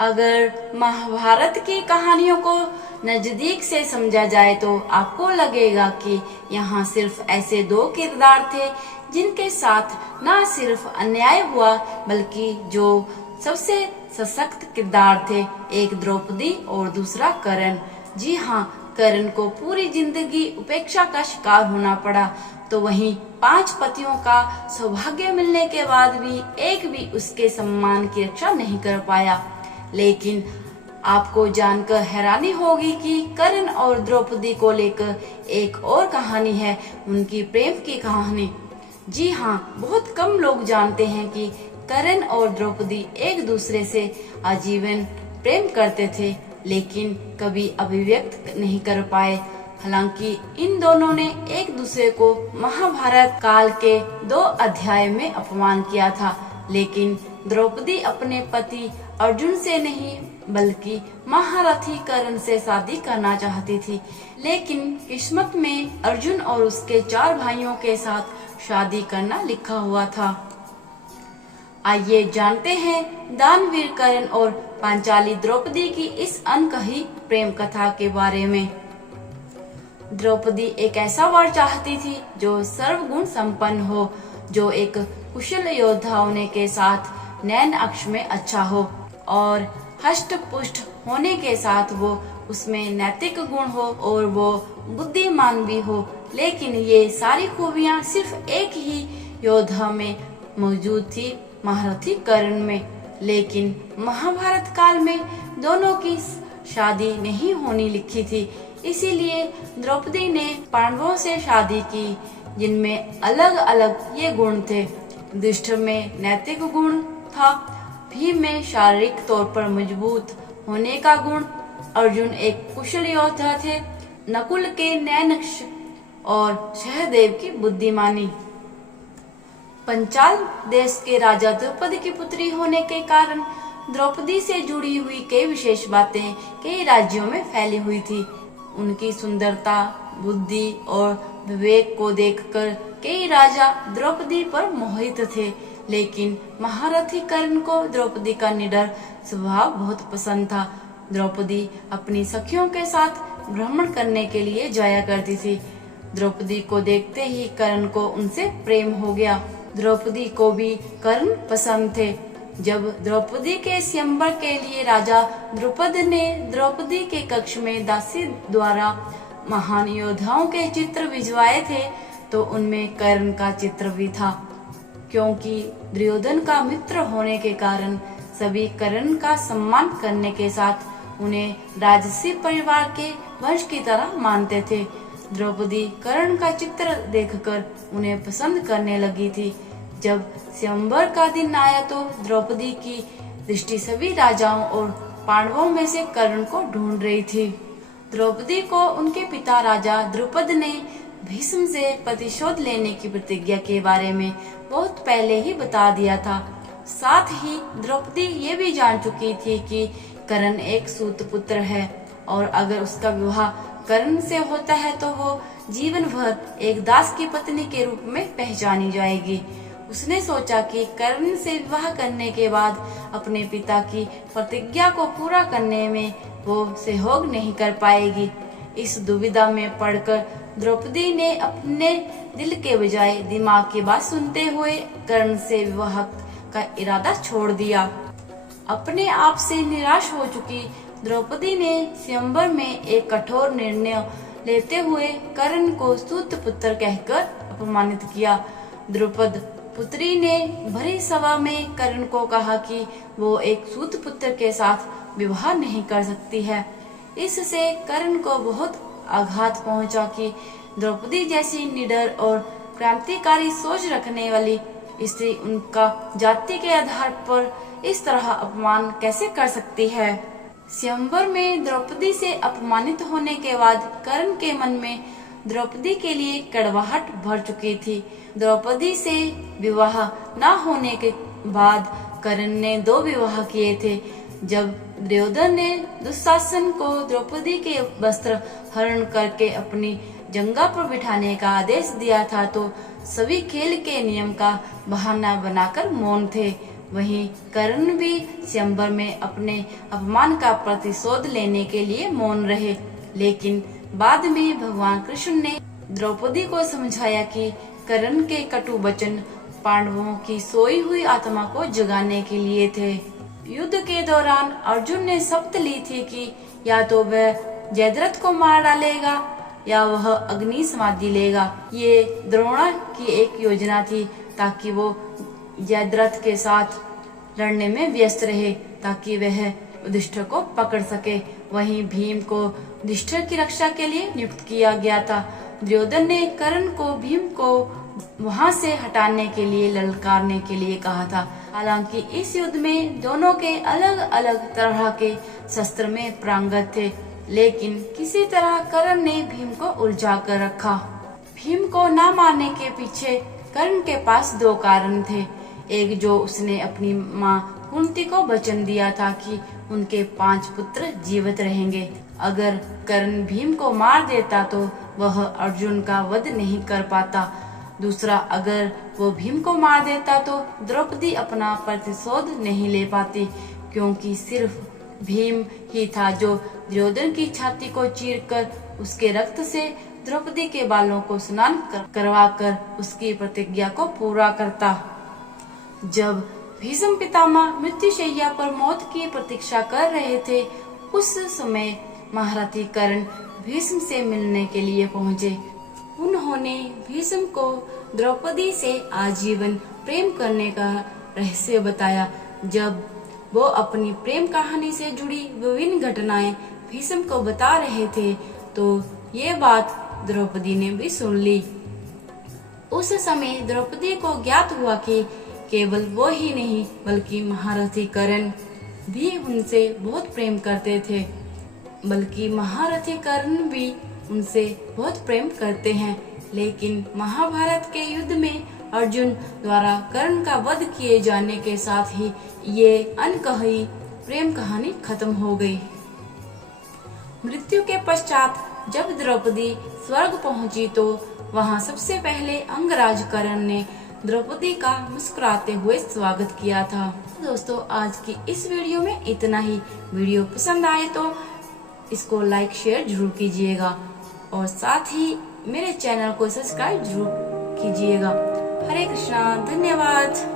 अगर महाभारत की कहानियों को नजदीक से समझा जाए तो आपको लगेगा कि यहाँ सिर्फ ऐसे दो किरदार थे जिनके साथ न सिर्फ अन्याय हुआ बल्कि जो सबसे सशक्त किरदार थे, एक द्रौपदी और दूसरा कर्ण। जी हाँ, कर्ण को पूरी जिंदगी उपेक्षा का शिकार होना पड़ा, तो वहीं 5 पतियों का सौभाग्य मिलने के बाद भी एक भी उसके सम्मान की रक्षा नहीं कर पाया। लेकिन आपको जानकर हैरानी होगी कि कर्ण और द्रौपदी को लेकर एक और कहानी है, उनकी प्रेम की कहानी। जी हाँ, बहुत कम लोग जानते हैं कि कर्ण और द्रौपदी एक दूसरे से आजीवन प्रेम करते थे, लेकिन कभी अभिव्यक्त नहीं कर पाए। हालांकि इन दोनों ने एक दूसरे को महाभारत काल के 2 अध्याय में अपमान किया था, लेकिन द्रौपदी अपने पति अर्जुन से नहीं बल्कि महारथी कर्ण से शादी करना चाहती थी। लेकिन किस्मत में अर्जुन और उसके 4 भाइयों के साथ शादी करना लिखा हुआ था। आइए जानते हैं दानवीर कर्ण और पांचाली द्रौपदी की इस अनकही प्रेम कथा के बारे में। द्रौपदी एक ऐसा वर चाहती थी जो सर्वगुण संपन्न हो, जो एक कुशल योद्धा होने के साथ नैन अक्ष में अच्छा हो और हष्ट पुष्ट होने के साथ वो उसमें नैतिक गुण हो और वो बुद्धिमान भी हो। लेकिन ये सारी खूबियाँ सिर्फ एक ही योद्धा में मौजूद थी, महारथी कर्ण में। लेकिन महाभारत काल में दोनों की शादी नहीं होनी लिखी थी, इसीलिए द्रौपदी ने पांडवों से शादी की जिनमें अलग अलग ये गुण थे। युधिष्ठिर में नैतिक गुण था, भीम में शारीरिक तौर पर मजबूत होने का गुण, अर्जुन एक कुशल योद्धा थे, नकुल के नैनक्ष और सहदेव की बुद्धिमानी। पंचाल देश के राजा द्रुपद की पुत्री होने के कारण द्रौपदी से जुड़ी हुई कई विशेष बातें कई राज्यों में फैली हुई थी। उनकी सुंदरता, बुद्धि और विवेक को देखकर कई राजा द्रौपदी पर मोहित थे। लेकिन महारथी कर्ण को द्रौपदी का निडर स्वभाव बहुत पसंद था। द्रौपदी अपनी सखियों के साथ भ्रमण करने के लिए जाया करती थी। द्रौपदी को देखते ही कर्ण को उनसे प्रेम हो गया। द्रौपदी को भी कर्ण पसंद थे। जब द्रौपदी के स्वयंवर के लिए राजा द्रुपद ने द्रौपदी के कक्ष में दासी द्वारा महान योद्धाओं के चित्र भिजवाए थे, तो उनमें कर्ण का चित्र भी था। क्योंकि दुर्योधन का मित्र होने के कारण सभी कर्ण का सम्मान करने के साथ उन्हें राजसी परिवार के वंश की तरह मानते थे। द्रौपदी कर्ण का चित्र देखकर उन्हें पसंद करने लगी थी। जब स्वयंवर का दिन आया तो द्रौपदी की दृष्टि सभी राजाओं और पांडवों में से कर्ण को ढूंढ रही थी। द्रौपदी को उनके पिता राजा द्रुपद ने भीष्म से प्रतिशोध लेने की प्रतिज्ञा के बारे में बहुत पहले ही बता दिया था। साथ ही द्रौपदी ये भी जान चुकी थी कि कर्ण एक सूत पुत्र है और अगर उसका विवाह कर्ण से होता है तो वो जीवन भर एक दास की पत्नी के रूप में पहचानी जाएगी। उसने सोचा कि कर्ण से विवाह करने के बाद अपने पिता की प्रतिज्ञा को पूरा करने में वो सहयोग नहीं कर पाएगी। इस दुविधा में पड़कर द्रौपदी ने अपने दिल के बजाय दिमाग की बात सुनते हुए कर्ण से विवाह का इरादा छोड़ दिया। अपने आप से निराश हो चुकी द्रौपदी ने स्वयंवर में एक कठोर निर्णय लेते हुए कर्ण को सूत पुत्र कहकर अपमानित किया। द्रुपद पुत्री ने भरी सभा में कर्ण को कहा कि वो एक सूत पुत्र के साथ विवाह नहीं कर सकती है। इससे कर्ण को बहुत आघात पहुंचा कि द्रौपदी जैसी निडर और क्रांतिकारी सोच रखने वाली स्त्री उनका जाति के आधार पर इस तरह अपमान कैसे कर सकती है। स्वयंवर में द्रौपदी से अपमानित होने के बाद कर्ण के मन में द्रौपदी के लिए कड़वाहट भर चुकी थी। द्रौपदी से विवाह न होने के बाद कर्ण ने 2 विवाह किए थे। जब दुर्योधन ने दुशासन को द्रौपदी के वस्त्र हरण करके अपनी जंगा पर बिठाने का आदेश दिया था तो सभी खेल के नियम का बहाना बनाकर मौन थे। वहीं कर्ण भी स्वयंवर में अपने अपमान का प्रतिशोध लेने के लिए मौन रहे, लेकिन बाद में भगवान कृष्ण ने द्रौपदी को समझाया कि कर्ण के कटु वचन पांडवों की सोई हुई आत्मा को जगाने के लिए थे। युद्ध के दौरान अर्जुन ने शपथ ली थी कि या तो वह जयद्रथ को मार डालेगा या वह अग्नि समाधि लेगा। ये द्रोण की एक योजना थी ताकि वो जयद्रथ के साथ लड़ने में व्यस्त रहे ताकि वह युधिष्ठिर को पकड़ सके। वहीं भीम को युधिष्ठिर की रक्षा के लिए नियुक्त किया गया था। दुर्योधन ने कर्ण को भीम को वहां से हटाने के लिए ललकारने के लिए कहा था। हालांकि इस युद्ध में दोनों के अलग अलग तरह के शस्त्र में पारंगत थे, लेकिन किसी तरह कर्ण ने भीम को उलझा कर रखा। भीम को न मारने के पीछे कर्ण के पास दो कारण थे। एक, जो उसने अपनी माँ कुंती को वचन दिया था कि उनके 5 पुत्र जीवित रहेंगे। अगर कर्ण भीम को मार देता तो वह अर्जुन का वध नहीं कर पाता। दूसरा, अगर वो भीम को मार देता तो द्रौपदी अपना प्रतिशोध नहीं ले पाती, क्योंकि सिर्फ भीम ही था जो दुर्योधन की छाती को चीरकर उसके रक्त से द्रौपदी के बालों को स्नान करवाकर उसकी प्रतिज्ञा को पूरा करता। जब भीष्म पितामह मृत्युशैया पर मौत की प्रतीक्षा कर रहे थे, उस समय महारथी कर्ण भीष्म से मिलने के लिए पहुँचे। उन्होंने भीष्म को द्रौपदी से आजीवन प्रेम करने का रहस्य बताया। जब वो अपनी प्रेम कहानी से जुड़ी विभिन्न घटनाएं भीष्म को बता रहे थे तो ये बात द्रौपदी ने भी सुन ली। उस समय द्रौपदी को ज्ञात हुआ कि केवल वो ही नहीं बल्कि महारथी कर्ण भी उनसे बहुत प्रेम करते थे। बल्कि महारथी कर्ण भी उनसे बहुत प्रेम करते हैं। लेकिन महाभारत के युद्ध में अर्जुन द्वारा कर्ण का वध किए जाने के साथ ही ये अनकही प्रेम कहानी खत्म हो गई। मृत्यु के पश्चात जब द्रौपदी स्वर्ग पहुंची तो वहां सबसे पहले अंगराज कर्ण ने द्रौपदी का मुस्कुराते हुए स्वागत किया था। दोस्तों, आज की इस वीडियो में इतना ही। वीडियो पसंद आए तो इसको लाइक शेयर जरूर कीजिएगा और साथ ही मेरे चैनल को सब्सक्राइब जरूर कीजिएगा। हरे कृष्णा, धन्यवाद।